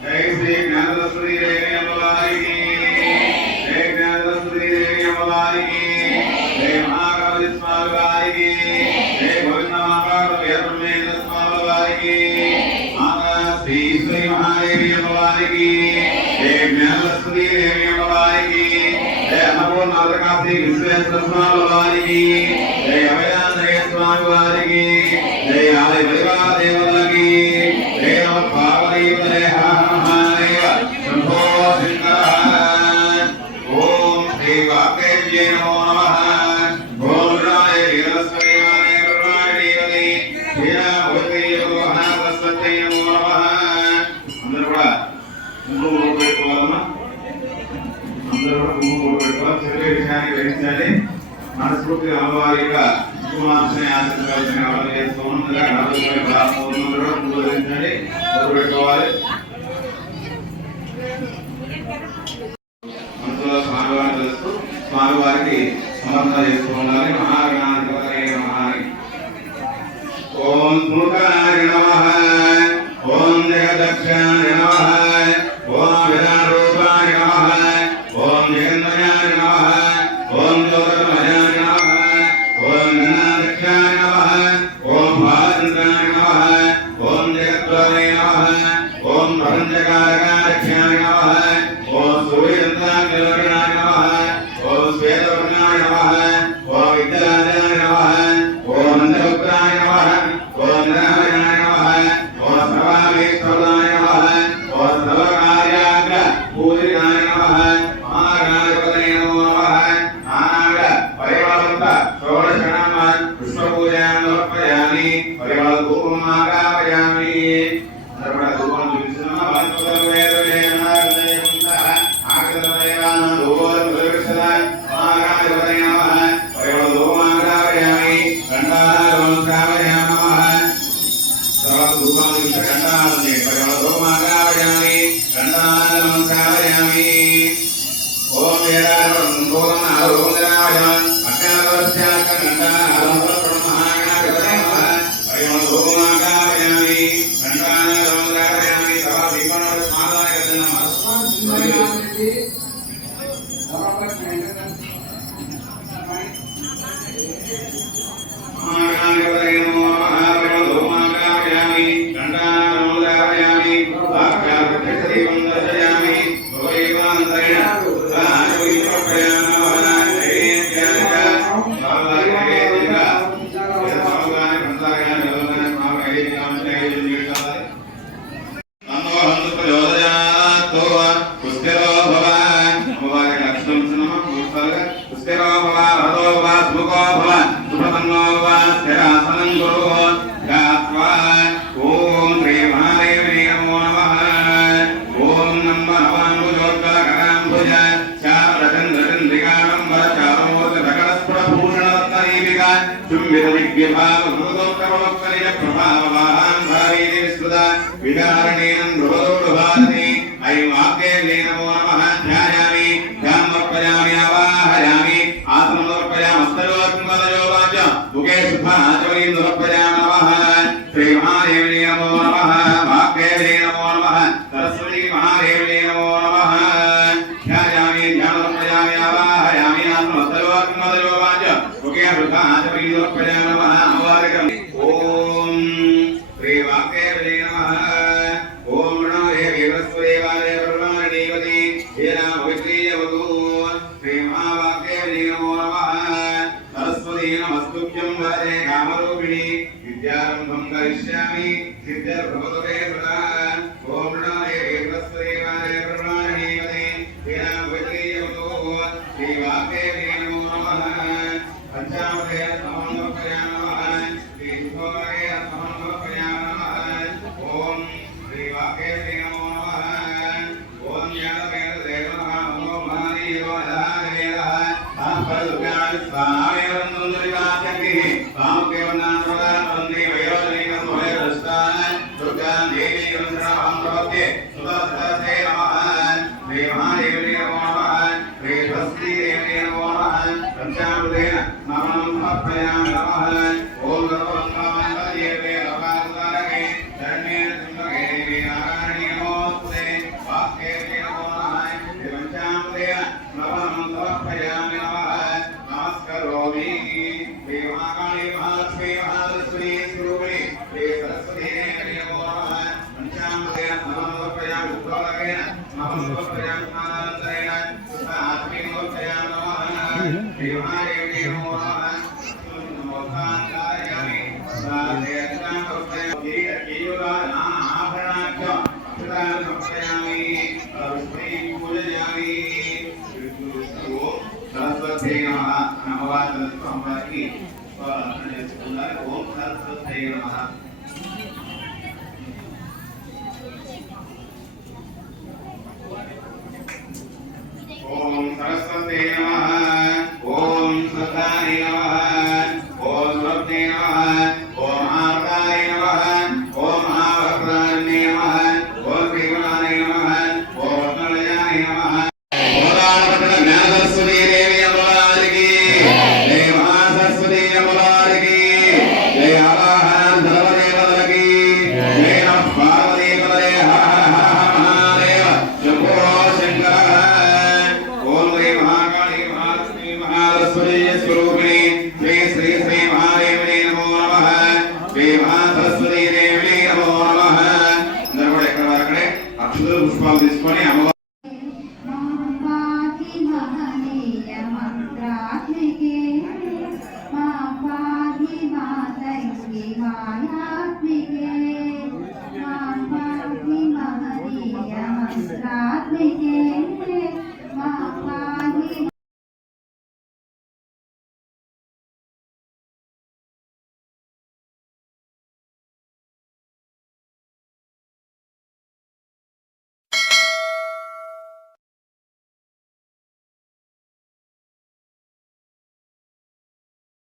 जय श्री ज्ञानदस्वती देवी अम्बाई की जय ज्ञानदस्वती देवी अम्बाई की जय महाकाली स्वामी की जय गोविंद महाकाल वीरब्रह्मेंद्र स्वामी की माता श्री श्री महादेवी अम्बाई की जय ज्ञानदस्वती देवी अम्बाई की जय अन्नपूर्णा काशी विश्वेश्वर स्वामी की जय अभयानंद स्वामी की जय आदि परिवार देवता की जय नमः पार्वती पते महादेव शंभो शंकर ओम श्री वाग्देव्यै नमो नमः ओम राय वीरस्वती माने ब्रह्मादेवी वीरा भगवती महासरस्वती नमो नमः అందరూ కూడా కుంకుమ పెట్టుకోవాలమ్మా అందరూ కూడా కుంకుమ పెట్టుకోవాలి చివరి విషయాన్ని గ్రహించాలి మనస్ఫూర్తిగా అమ్మవారి యొక్క కుమార్తెని ఆశీర్వదించిన వాళ్ళు చేస్తూ ఉండగా నలుగురు ప్రారంభంలో పూజించండి పెట్టుకోవాలి మనసులో స్వామివారిని తెలుస్తూ స్వామివారికి సమర్పణ చేస్తూ ఉండాలి మహాగణాధిపతయే నమః ఓం మూకాయ నమః ఓం జగదక్షాయ నమః ఓం విరారూపాయ నమః ఓం జగన్మయాయ నమః ఓం జ్యోతిర్మయాయ నమః ఓం గణాధ్యక్షాయ నమః ఓం భారతాయ నమః ఓం జగద్వాయ నమః ఓం ప్రపంచకారకాధ్యక్షాయ నమః ఓం సూర్యచంద్రాగ్నిలోచనాయ నమః ఓం శ్వేతవర్ణాయ నమః ఓం విద్యారాజాయ నమః ఓం నందపుత్రాయ నమః ఓం నారాయణాయ నమః ఓం సర్వామేశ్వరాయ నమః ఓం సర్వకార్యాగ్ర పూజితాయ నమః మహాగణాధిపతయే నమో నమః నానావిధ పరిమళవంత షోడశనామ పుష్పపూజాం సమర్పయామి పరిమళ ధూపం ఆగాపయామి సర్వణ ధూపం చూపిస్తున్నాం వాస్తవేదమే నాగదేవంతః ఆగతదేవానాం ధూపం ప్రదర్శనాయ మహాగణాధిపతయే నమః పరిమళ ధూపం ఆగాపయామి గంధారం శ్రావయామి నమః సర్వ ధూపం గంధారం పరిమళ ధూపం ఆగాపయామి గంధారం శ్రావయామి ఓం వేదారం భోగం ఆరోగ్యం దేవాయం అజ్ఞానవస్యాక గంధారం మహాగణాధిపతయే నమః పరిమళ ధూపం ఆగాపయామి గంధారం శ్రావయామి సర్వ దీపావళి స్నానాయ నమః మహాగణాధిపతయే నమో నమః పరిమళ ధూపం ఆగాపయామి గంధారం శ్రావయామి వాక్యార్థదీపం దర్శయామి గౌరీవాంతరేణ ఓం శ్రీ మహాదేవి నమో నమః ఓం నమః నవాంబుజోత్కలకరాంబుజ శారచంద్రచంద్రికాణం వరచారమూర్తి సకలస్ఫురభూషణరత్నదీపిక చుంబితవిద్యభావృతోత్తమోత్తరిజ ప్రభావవాహాన్ భారీతి విస్మృత విదారణేనం భృవదోడుభారతి ఐం వాగ్దేవ్యై నమో నమః ధ్యాయామి ధ్యానమర్పయామి ఆవాహయామి ఆసనమర్పయామి హస్తయోర్పదయో వాచ్యం ముఖే శుద్ధాచమనీం సమర్పయామి నమః శ్రీ మహాదేవి నమో నమః వాగ్దేవి నమో నమః సరస్వతి మహాదేవి నమో నమః ధ్యాయామి ధ్యానమర్పయామి ఆవాహయామి ఆసనమర్పదయో వాచ్యం ముఖే శుద్ధాచమనీం సమర్పయామి నమః అమ్మవారికి ఓం శ్రీ వాగ్దేవి నమః ఓం నమో దేవస్వదేవాలయ బ్రహ్మణీవతి హేనా పవిత్రీయవతు శ్రీ మహావాగ్దేవి నమో నమః సరస్వతీ నమస్తుభ్యం వరదే కామరూపిణి విద్యారంభం కరిష్యామి సిద్ధిర్భవతు తే సదా ఓం నమో దేవస్వదేవాలయ బ్రహ్మణీవతి హేనా పవిత్రీయవతు పంచామృతే సమన్వయామః శ్రీ సుభోగే సమన్వయామః ఓం శ్రీ వాకేశే నమో నమః ఓం జ్ఞానవేద నమః ఓం మహానీయో నమః ఆపదుగాయ స్వామి వందనరికాచక్తి సామకేవనామృత వందే వయోజనిక సుభయరస్తాన్ దుర్గా దేవి యంత్రాం ప్రవతే సుభద్రతే నమః శ్రీ మహాదేవి నమో నమః శ్రీ భస్త్రీ దేవి నమో నమః పంచామృతేన నమః సమర్పయామి నమః ఓం గరుడంగామదేవే లోకావతారకే ధర్మేణ సింహగే దేవి నారాయణీ నమోస్తుతే వాక్యేతి నమో నమః శ్రీ పంచామృతేన నమః సమర్పయామి నమః నమస్కరోమి శ్రీ మహాకాళీ మహాలక్ష్మీ మహాసరస్వతీ స్వరూపిణి శ్రీ సరస్వతీ దేవి నమో నమః పంచామృతేన నమః సమర్పయామి ఉత్తరాగేన నమః సమర్పయామి స్నానానంతరేణ ఆత్మీ సమర్పయామి నమః శ్రీ మహాదేవి నమో నమః నమోకాంతాయామి సాదేతాం సమర్పయామి కీయుగానా ఆభరణాఖ్యం అక్షరాలు సమర్పయామి విష్ణుని పూజయామి ఓం సరస్వతీ నమః నమవాద స్వామికి స్వాగతం చేసుకున్నారు ఓం సరస్వతీ నమః ఓం సరస్వతీ నమః ఓం సదాని నమః ఓం రత్నే నమః ఓం మహాకాళీ నమః ఓం మహాభద్రాణ్యే నమః ఓం శ్రీమణాయ నమః ఓం రత్నలయాయ నమః ఓదానపట్న జ్ఞానసరస్వతీ దేవి అమ్మవారికి జై మహాసరస్వతీ అమ్మవారికి జై ఆవాహన ధర్మదేవతలకి జై నమః పార్వతీపదే హర హర హర మహాదేవ శంభో శంకర ఓం శ్రీ మహాకాళీ మహాలక్ష్మీ మహాసరస్వతీ స్వరూపిణి శ్రీ శ్రీ శ్రీ మహాదేవి నమో నమః శ్రీ మహాసరస్వతీ దేవి నమో నమః అందరూ కూడా ఎక్కడ అక్కడే అక్షతలు పుష్పాలు తీసుకొని అమ్మవారు Thank you.